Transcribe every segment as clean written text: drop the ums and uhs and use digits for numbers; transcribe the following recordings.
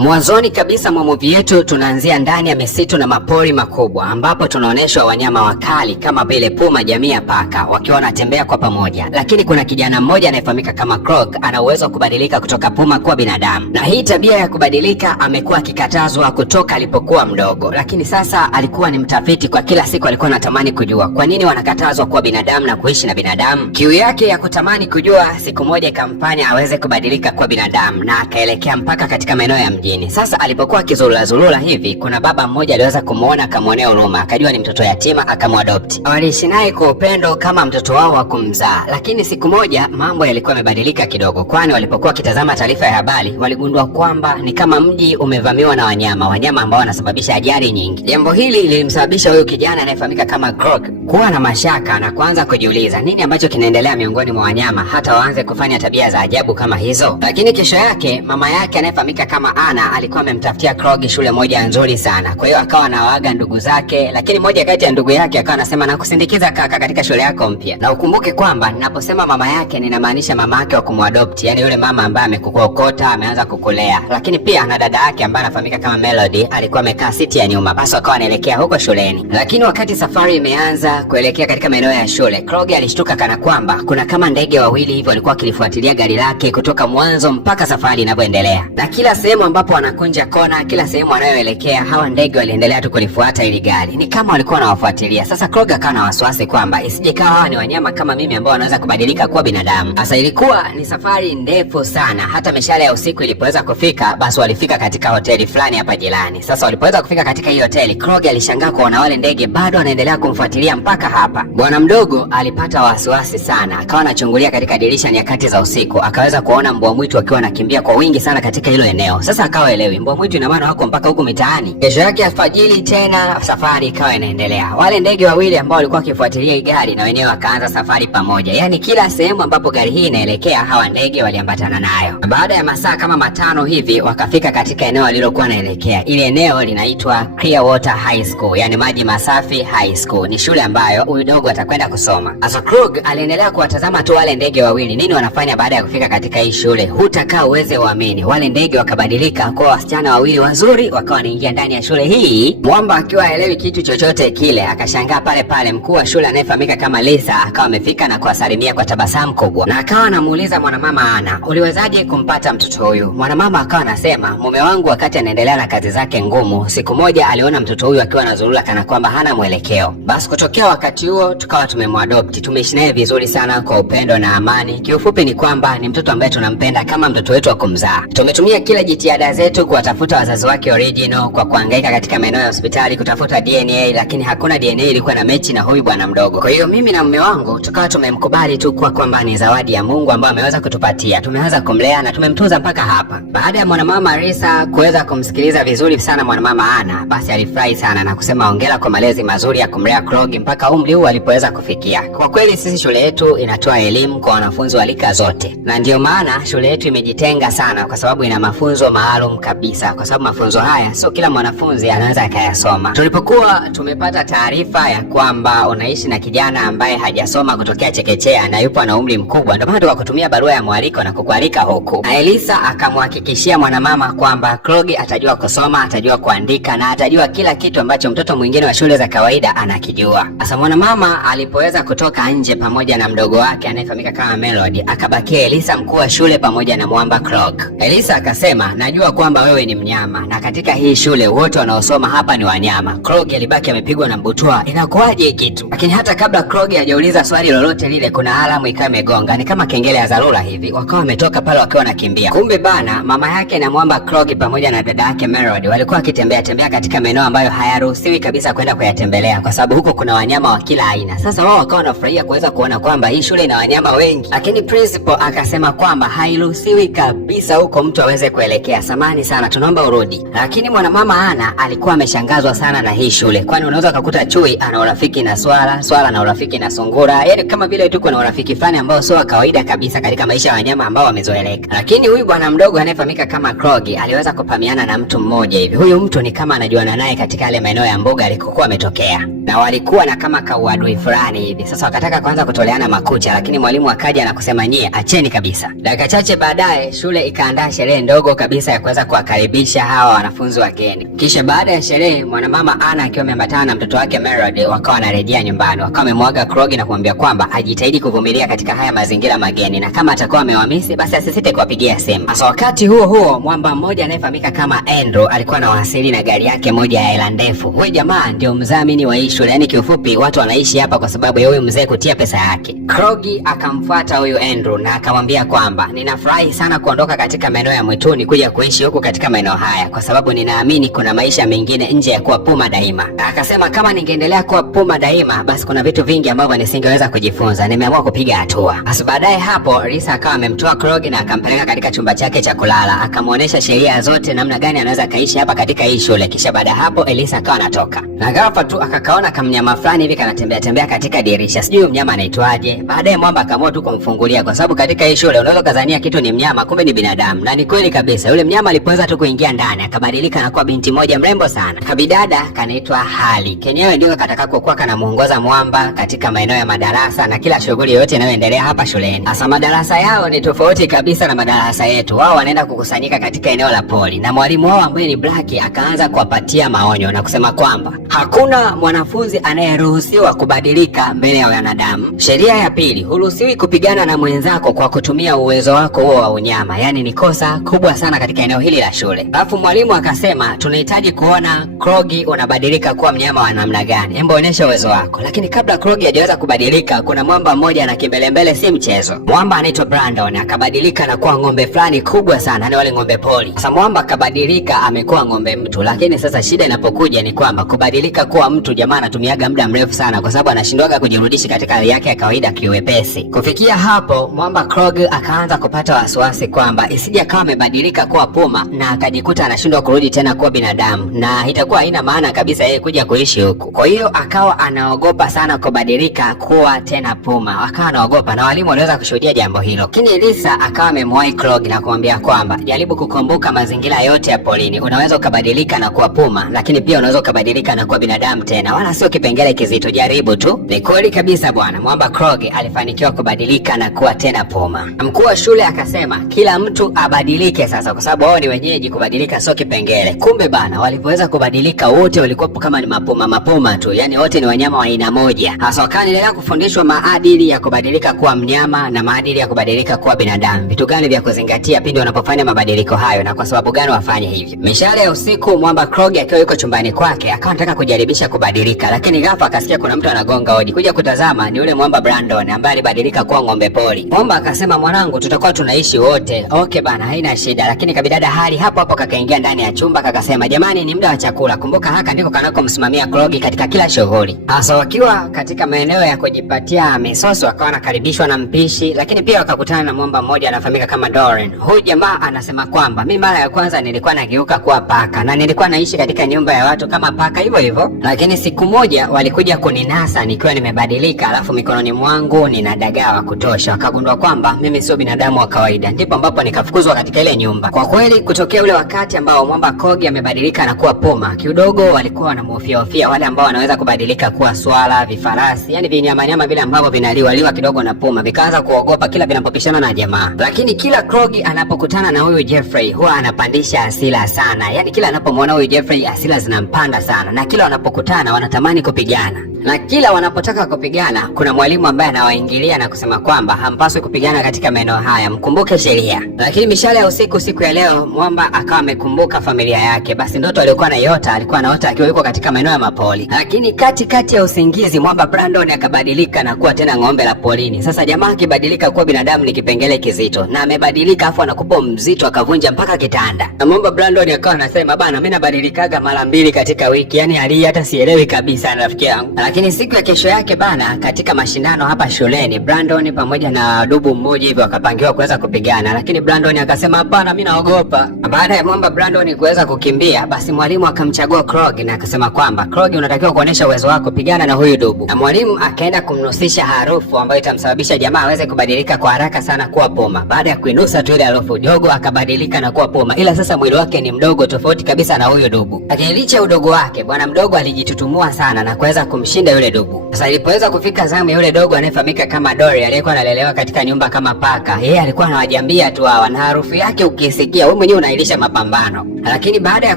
Mwanzoni kabisa mwa movie yetu tunaanzia ndani ya misitu na mapori makubwa ambapo tunaonyeshwa wanyama wakali kama vile puma jamii ya paka wakiwa wanatembea kwa pamoja. Lakini kuna kijana mmoja anayefahamika kama Croc, ana uwezo wa kubadilika kutoka puma kuwa binadamu. Na hii tabia ya kubadilika amekuwa akikatazwa kutoka alipokuwa mdogo. Lakini sasa alikuwa ni mtafiti, kwa kila siku alikuwa anatamani kujua kwa nini wanakatazwa kuwa binadamu na kuishi na binadamu. Kiu yake ya kutamani kujua siku moja ikamfanya aweze kubadilika kuwa binadamu na akaelekea mpaka katika maeneo ya mjini. Sasa alipokuwa akizurura hivi, kuna baba mmoja aliweza kumuona, akamwonea huruma, akajua ni mtoto yatima, akamwadopti. Waliishi naye kwa upendo kama mtoto wao wa kumzaa. Lakini siku moja mambo yalikuwa yamebadilika kidogo, kwani walipokuwa wakitazama taarifa ya habari waligundua kwamba ni kama mji umevamiwa na wanyama ambao wanasababisha ajali nyingi. Jambo hili lilimsababisha huyu kijana anayefahamika kama Croc kuwa na mashaka na kuanza kujiuliza nini ambacho kinaendelea miongoni mwa wanyama hata waanze kufanya tabia za ajabu kama hizo. Lakini kesho yake mama yake anayefahamika kama Anna alikuwa amemtafutia Croc shule moja nzuri sana. Kwa hiyo akawa anawaaga ndugu zake, lakini moja kati ya ndugu yake akawa anasema nakusindikiza kaka katika shule yako mpya. Na ukumbuke kwamba ninaposema mama yake ninamaanisha mama yake wa kumwadopti, yani yule mama ambaye amekuokota, ameanza kukulea. Lakini pia na dada yake ambaye anafahamika kama Melody alikuwa amekaa siti ya nyuma, basi akawa anaelekea huko shuleni. Lakini wakati safari imeanza kuelekea katika maeneo ya shule, Croc alishtuka kana kwamba kuna kama ndege wawili hivyo walikuwa wakilifuatilia gari lake kutoka mwanzo mpaka safari inavyoendelea. Na kila sehemu ambapo anakunja kona, kila sehemu anayoelekea, hawa ndege waliendelea tu kulifuata ili gari. Ni kama walikuwa wanawafuatilia. Sasa Croc akawa na wasiwasi kwamba isije kawa hawa ni wanyama kama mimi ambao wanaweza kubadilika kuwa binadamu. Sasa ilikuwa ni safari ndefu sana. Hata mishale ya usiku ilipoweza kufika, basi walifika katika hoteli fulani hapa jirani. Sasa walipoweza kufika katika hiyo hoteli, Croc alishangaa kuona wale ndege bado wanaendelea kumfuatilia mpaka hapa. Bwana mdogo alipata wasiwasi sana, akawa anachungulia katika dirisha nyakati za usiku, akaweza kuona mbwa mwitu akiwa anakimbia kwa wingi sana katika hilo eneo. Sasa akawa elewi mbwa mwitu ina maana wako mpaka huko mitaani. Kesho yake alfajiri tena safari ikawa inaendelea. Wale ndege wawili ambao walikuwa wakifuatilia hii gari na wenyewe wakaanza safari pamoja. Yaani kila sehemu ambapo gari hii inaelekea hawa ndege waliambatana nayo. Baada ya masaa kama 5 hivi wakafika katika eneo alilokuwa anaelekea. Ile eneo linaitwa Clearwater High School, yani maji masafi high school. Ni shule ambayo huyu dogo atakwenda kusoma. Asa Croc aliendelea kuwatazama tu wale ndege wawili nini wanafanya baada ya kufika katika hii shule. Hutakaa uweze uamini, wale ndege wakabadilika kwa wasichana wawili wazuri, wakawa wanaingia ndani ya shule hii. Mwamba akiwa haelewi kitu chochote kile, akashangaa pale pale mkuu wa shule anayefahamika kama Lisa akawa amefika na kuwasalimia kwa tabasamu kubwa. Na akawa anamuuliza mwanamama Ana, uliwezaje kumpata mtoto huyu? Mwanamama akawa anasema, mume wangu wakati anaendelea na kazi zake ngumu, siku moja aliona mtoto huyu akiwa anazurura kana kwamba hana mwelekeo. Basi kutokea wakati huo tukawa tumemwadopti. Tumeishi naye vizuri sana kwa upendo na amani. Kiufupi ni kwamba ni mtoto ambaye tunampenda kama mtoto wetu wa kumzaa. Tumetumia kila jitihada zetu kuwatafuta wazazi wake original kwa kuhangaika katika maeneo ya hospitali kutafuta DNA, lakini hakuna DNA ilikuwa na mechi na huyu bwana mdogo. Kwa hiyo mimi na mume wangu tukawa tumemkubali tu kwa kwamba ni zawadi ya Mungu ambayo ameweza kutupatia. Tumeanza kumlea na tumemtunza mpaka hapa. Baada ya mwanamama Lisa kuweza kumsikiliza vizuri sana mwanamama Ana, basi alifurahi sana na kusema hongera kwa malezi mazuri ya kumlea Croc mpaka umri huu alipoweza kufikia. Kwa kweli sisi shule yetu inatoa elimu kwa wanafunzi wa rika zote. Na ndio maana shule yetu imejitenga sana kwa sababu ina mafunzo maalum kabisa, kwa sababu mafunzo haya sio kila mwanafunzi anaweza akayasoma. Tulipokuwa tumepata taarifa ya kwamba unaishi na kijana ambaye hajasoma kutokea chekechea na yupo na umri mkubwa, ndio maana tukakutumia barua ya mwaliko na kukualika huku. Na Elisa akamhakikishia mwanamama kwamba Croc atajua kusoma, atajua kuandika na atajua kila kitu ambacho mtoto mwingine wa shule za kawaida anakijua. Sasa mwanamama alipoweza kutoka nje pamoja na mdogo wake anayefahamika kama Melody, akabakia Elisa mkuu wa shule pamoja na mwamba Croc. Elisa akasema, najua kwamba wewe ni mnyama na katika hii shule wote wanaosoma hapa ni wanyama. Croc alibaki amepigwa na butwaa, inakuaje kitu? Lakini hata kabla Croc hajauliza swali lolote lile, kuna alamu ikawa imegonga, ni kama kengele ya dharura hivi. Wakawa wametoka pale wakiwa wanakimbia. Kumbe bana, mama yake na mwamba Croc pamoja na dada yake Melody walikuwa wakitembea katika maeneo ambayo hayaruhusiwi kabisa kwenda kuyatembelea kwa sababu huko kuna wanyama wa kila aina. Sasa wao wakawa wanafurahia kuweza kuona kwamba hii shule ina wanyama wengi. Lakini principal akasema kwamba hairuhusiwi kabisa huko mtu aweze kuelekea. Samani sana, tunaomba urudi. Lakini mwanamama Ana alikuwa ameshangazwa sana na hii shule, kwani unaweza kukuta chui ana urafiki na swala na urafiki na sungura, yaani kama vile tu kuna urafiki fulani ambao sio kawaida kabisa katika maisha ya wanyama ambao wamezoeleka. Lakini huyu bwana mdogo anayefahamika kama Croc aliweza kupamiana na mtu mmoja hivi. Huyu mtu ni kama anajuana naye katika yale maeneo ya mbuga alikokuwa ametokea, na walikuwa na kama kauadui fulani hivi. Sasa wakataka kuanza kutoleana makucha, lakini mwalimu akaja na kusema nyie acheni kabisa. Dakika chache baadaye shule ikaandaa sherehe ndogo kabisa ya kuweza kuwakaribisha hawa wanafunzi wageni. Kisha baada ya sherehe, mwanamama Anna akiwa ameambatana na mtoto wake Melody wakawa wanarejea nyumbani. Wakawa wamemwaga Krogi na kumwambia kwamba ajitahidi kuvumilia katika haya mazingira mageni, na kama atakuwa amewamisi basi asisite kuwapigia simu. Sasa wakati huo huo, mwamba mmoja anayefahamika kama Andrew alikuwa anawasili na gari yake moja ya hela ndefu. Huyu jamaa ndio mdhamini wa hii shule, yani kiufupi watu wanaishi hapa kwa sababu ya huyu mzee kutia pesa yake. Krogi akamfuata huyu Andrew na akamwambia kwamba ninafurahi sana kuondoka katika maeneo ya mwituni kuja kuishi huku katika maeneo haya, kwa sababu ninaamini kuna maisha mengine nje ya kuwa puma daima. Na akasema kama ningeendelea kuwa puma daima basi kuna vitu vingi ambavyo nisingeweza kujifunza. Nimeamua kupiga hatua. Basi baadaye hapo Lisa akawa amemtoa Krogi na akampeleka katika chumba chake cha kulala, akamuonesha sheria zote namna gani anaweza kaishi hapa katika hii shule. Kisha baada hapo Elisa akawa anatoka. Na ghafla tu akakaona kamnyama fulani hivi kanatembea tembea katika dirisha. Sijui mnyama anaitwaje. Baadaye mwamba akaamua tu kumfungulia kwa sababu katika hii shule unaweza kudhania kitu ni mnyama kumbe ni binadamu. Na ni kweli kabisa. Yule mnyama alipoanza tu kuingia ndani akabadilika na kuwa binti moja mrembo sana. Kabidada kanaitwa Hali. Kenyewe ndio katakakokuwa kanamuongoza mwamba katika maeneo ya madarasa na kila shughuli yote inayoendelea hapa shuleni. Hasa madarasa yao ni tofauti kabisa na madarasa yetu. Wao wanaenda kukusanyika katika eneo la poli. Na mwalimu wao ambaye ni Black akaanza kuwapatia maonyo na kusema kwamba hakuna mwanafunzi anayeruhusiwa kubadilika mbele ya wanadamu. Sheria ya pili, huruhusiwi kupigana na mwenzako kwa kutumia uwezo wako huo wa unyama. Yani ni kosa kubwa sana katika eneo hili la shule. Alafu mwalimu akasema tunahitaji kuona Krogi unabadilika kuwa mnyama wa namna gani. Hebu onyesha uwezo wako. Lakini kabla Krogi hajaweza kubadilika, kuna mwamba mmoja na kimbelembele si mchezo. Mwamba anaitwa Brandon akabadilika na kuwa ng'ombe fulani kubwa sana, ni wale ng'ombe poli. Sasa mwamba akabadilika amekuwa ng'ombe mtu, lakini sasa shida inapokuja ni kwamba kubadilika kuwa mtu jamaa anatumiaga muda mrefu sana kwa sababu anashindwaga kujirudisha katika hali yake ya kawaida kiwepesi. Kufikia hapo mwamba Krogi akaanza kupata wasiwasi kwamba isije kama amebadilika kuwa puma na akajikuta anashindwa kurudi tena kuwa binadamu, na itakuwa haina maana kabisa yeye kuja kuishi huku. Kwa hiyo akawa anaogopa sana kubadilika kuwa tena puma. Akawa anaogopa na walimu waliweza kushuhudia jambo hilo. Lakini Lisa akawa amemwahi Krogi na kumwambia kwamba jaribu kukumbuka mazingira yote ya polini. Unaweza ukabadilika na kuwa puma, lakini pia unaweza ukabadilika na kuwa binadamu tena, wala sio kipengele kizito, jaribu tu. Ni kweli kabisa bwana, mwamba Krogi alifanikiwa kubadilika na kuwa tena puma. Mkuu wa shule akasema kila mtu abadilike sasa, kwa sababu wao ni wenyeji, kubadilika sio kipengele. Kumbe bana, walipoweza kubadilika wote walikuwa kama ni mapuma tu, yani wote ni wanyama wa aina moja. Hasa wakaendelea kufundishwa maadili ya kubadilika kuwa mnyama na maadili ya kubadilika kuwa binadamu, vitu gani vya kuzingatia pindi wanapofanya mabadiliko hayo na kwa sababu gani wafanye hivyo. Mishale ya usiku, mwamba Krogi akiwa yuko chumbani kwake akawa anataka kujaribisha kubadilika, lakini ghafla akasikia kuna mtu anagonga hodi. Kuja kutazama ni yule mwamba Brandon ambaye alibadilika kuwa ng'ombe poli. Mwamba akasema mwanangu, tutakuwa tunaishi wote. Okay bana, haina shida. Lakini kabidada Hali hapo hapo kakaingia ndani ya chumba kakasema jamani, ni muda wa chakula. Kumbuka haka ndiko kanakomsimamia Krogi katika kila shughuli. Hasa wakiwa katika maeneo ya kujipatia misoso akawa anakaribishwa na mpishi, lakini pia wakakutana na mwamba mmoja anafahamika kama Doran. Huyu jamaa anasema kwamba mimi mara ya kwanza nilikuwa nageuka kuwa paka na nilikuwa naishi katika nyumba ya watu kama paka hivyo hivyo, lakini siku moja walikuja kuninasa nikiwa nimebadilika, alafu mikononi mwangu nina dagaa wa kutosha. Wakagundua kwamba mimi sio binadamu wa kawaida, ndipo ambapo nikafukuzwa katika ile nyumba. Kwa kweli kutokea ule wakati ambao mwamba Krogi amebadilika na kuwa puma, kidogo walikuwa wanamhofia wale ambao wanaweza kubadilika kuwa swala, vifarasi, yani vinyamanyama vile ambavyo vinaliwa kidogo na puma, vikaanza kuogopa kila vinapopishana na jamaa. Lakini kila Krogi anapokutana na huyu Jeffrey huwa anapandisha hasira sana, yani kila anapomwona huyu Jeffrey hasira zinampanda sana, na kila wanapokutana wanatamani kupigana. Na kila wanapotaka kupigana kuna mwalimu ambaye anawaingilia na kusema kwamba hampaswi kupigana katika maeneo haya, mkumbuke sheria. Lakini mishale ya usiku siku ya leo mwamba akawa amekumbuka familia yake. Basi ndoto alikuwa anaiota, alikuwa anaota akiwa yuko katika maeneo ya mapoli. Lakini kati ya usingizi mwamba Brandon akabadilika na kuwa tena ng'ombe la polini. Sasa jamaa akibadilika kuwa binadamu ni kipengele kizito, na amebadilika afu anakupa mzito akavunja mpaka kitanda. Na mwamba Brandon akawa anasema bana, mimi nabadilikaga mara 2 katika wiki, yani hali hata sielewi kabisa rafiki yangu. Lakini siku ya kesho yake bana, katika mashindano hapa shuleni, Brandon pamoja na dubu mmoja hivyo wakapangiwa kuweza kupigana, lakini Brandon akasema hapana, mimi naogopa. Baada ya mwamba Brandon kuweza kukimbia, basi mwalimu akamchagua Krogi na akasema kwamba Krogi, unatakiwa kuonesha uwezo wako, pigana na huyu dubu. Na mwalimu akaenda kumnusisha harufu ambayo itamsababisha jamaa aweze kubadilika kwa haraka sana kuwa puma. Baada ya kuinusa tu ile harufu, dogo akabadilika na kuwa puma, ila sasa mwili wake ni mdogo tofauti kabisa na huyu dubu. Lakini licha udogo wake, bwana mdogo alijitutumua sana na kuweza kumshinda kumshinda yule dubu. Sasa ilipoweza kufika zamu yule dogo anayefahamika kama Dory aliyekuwa analelewa katika nyumba kama paka, yeye alikuwa anawajambia tu hawa, na harufu yake ukisikia wewe mwenyewe unailisha mapambano. Lakini baada ya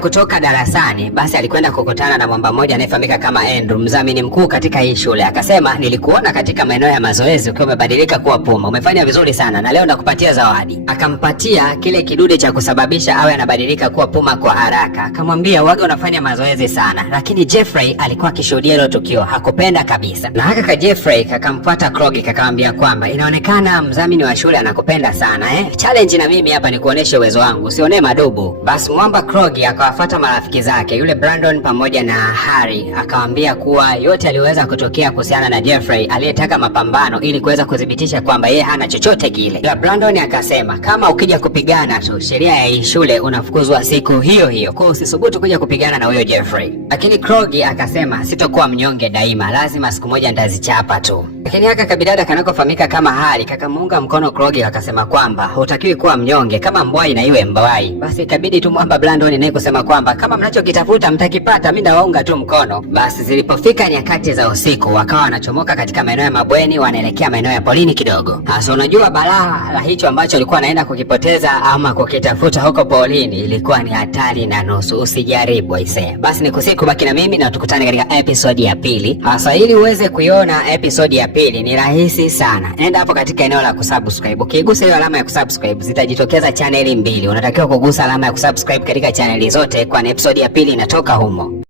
kutoka darasani, basi alikwenda kukutana na mwamba mmoja anayefahamika kama Andrew, mdhamini mkuu katika hii shule. Akasema, nilikuona katika maeneo ya mazoezi ukiwa umebadilika kuwa puma, umefanya vizuri sana na leo nakupatia zawadi. Akampatia kile kidude cha kusababisha awe anabadilika kuwa puma kwa haraka. Akamwambia, waga unafanya mazoezi sana. Lakini Jeffrey alikuwa akishuhudia hilo tukio, hakupenda kabisa. Na haka Jeffrey kakamfuata Krogi kakamwambia kwamba inaonekana mdhamini wa shule anakupenda sana challenge na mimi hapa ni kuonesha uwezo wangu, usione madubu. Basi mwamba Krogi akawafuata marafiki zake yule Brandon pamoja na Harry, akawaambia kuwa yote aliweza kutokea kuhusiana na Jeffrey aliyetaka mapambano ili kuweza kudhibitisha kwamba yeye hana chochote kile. Na Brandon akasema, kama ukija kupigana tu sheria ya hii shule unafukuzwa siku hiyo hiyo, kwa usisubutu kuja kupigana na huyo Jeffrey. Lakini Krogi akasema, sitokuwa mnyonge daima, lazima siku moja ndazichapa tu. Lakini haka kabidada kanakofahamika kama Harry kakamuunga mkono Krogi, akasema kwamba hutakiwi kuwa mnyonge, kama mbwai na iwe mbwai. Basi ikabidi tu mwamba Brandon naye kusema kwamba kama mnachokitafuta mtakipata, mimi nawaunga tu mkono. Basi zilipofika nyakati za usiku, wakawa wanachomoka katika maeneo ya mabweni wanaelekea maeneo ya polini kidogo. Hasa unajua balaa la hicho ambacho alikuwa anaenda kukipoteza ama kukitafuta huko polini ilikuwa ni hatari na nusu, usijaribu aisee. Basi nikusiku baki na mimi na tukutane katika episode ya pili. Hasa ili uweze kuiona episode ya pili ni rahisi sana. Enda hapo katika eneo la kusubscribe. Ukigusa hiyo alama ya kusubscribe zitajitokeza chaneli mbili. Unatakiwa kugusa alama ya kusubscribe katika chaneli zote, kwani episode ya pili inatoka humo.